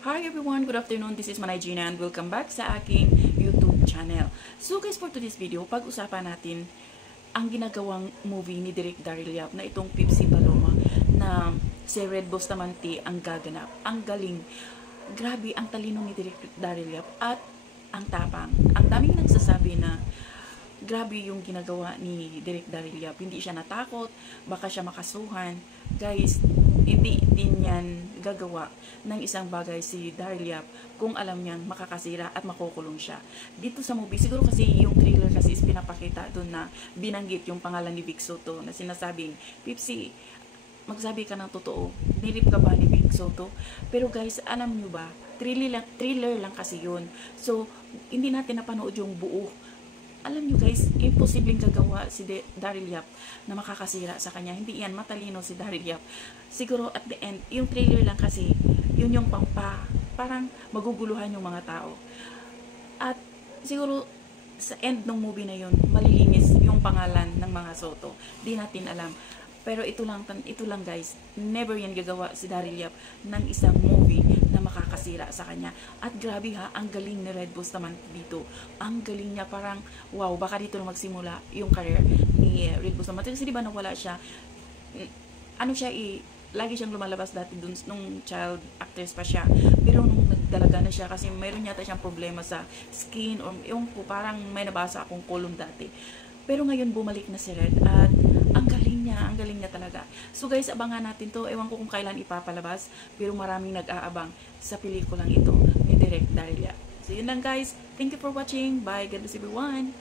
Hi everyone, good afternoon. This is Manay Gina and welcome back sa aking YouTube channel. So guys, for today's video, pag-usapan natin ang ginagawang movie ni Direk Daryl Yap na itong Pipsi Paloma na si Red Bustamante ang gaganap. Ang galing. Grabe ang talino ni Direk Daryl Yap at ang tapang. Ang daming nagsasabi na grabe yung ginagawa ni Direk Daryl Yap. Hindi siya natakot, baka siya makasuhan. Guys, hindi din yan gagawa ng isang bagay si Daryl Yap kung alam niyang makakasira at makukulong siya. Dito sa movie, siguro kasi yung trailer kasi is pinapakita doon na binanggit yung pangalan ni Vic Soto na sinasabing, Pipsi, magsabi ka ng totoo, nirip ka ba ni Vic Soto? Pero guys, alam nyo ba, thriller lang kasi yun. So, hindi natin napanood yung buo. Alam nyo guys, imposibleng gagawa si Daryl Yap na makakasira sa kanya. Hindi yan, matalino si Daryl Yap. Siguro at the end, yung trailer lang kasi, yun yung parang maguguluhan yung mga tao. At siguro sa end ng movie na yun, malilinis yung pangalan ng mga Soto. Di natin alam. Pero ito lang guys, never yan gagawa si Daryl Yap ng isang movie na makakasira sa kanya. At grabe ha, ang galing ni Red Bustamante dito. Ang galing niya, parang wow, baka dito na magsimula yung career ni Red Bustamante. Kasi diba nawala siya, ano siya lagi siyang lumalabas dati dun, nung child actress pa siya. Pero nung nagdalaga na siya, kasi mayroon yata siyang problema sa skin, or yung po, parang may nabasa akong column dati. Pero ngayon bumalik na si Red at ang galing niya talaga. So guys, abangan natin to. Ewan ko kung kailan ipapalabas, pero maraming nag-aabang sa pelikulang ito ni Direk Daryl Yap. So yun lang guys. Thank you for watching. Bye. God bless everyone.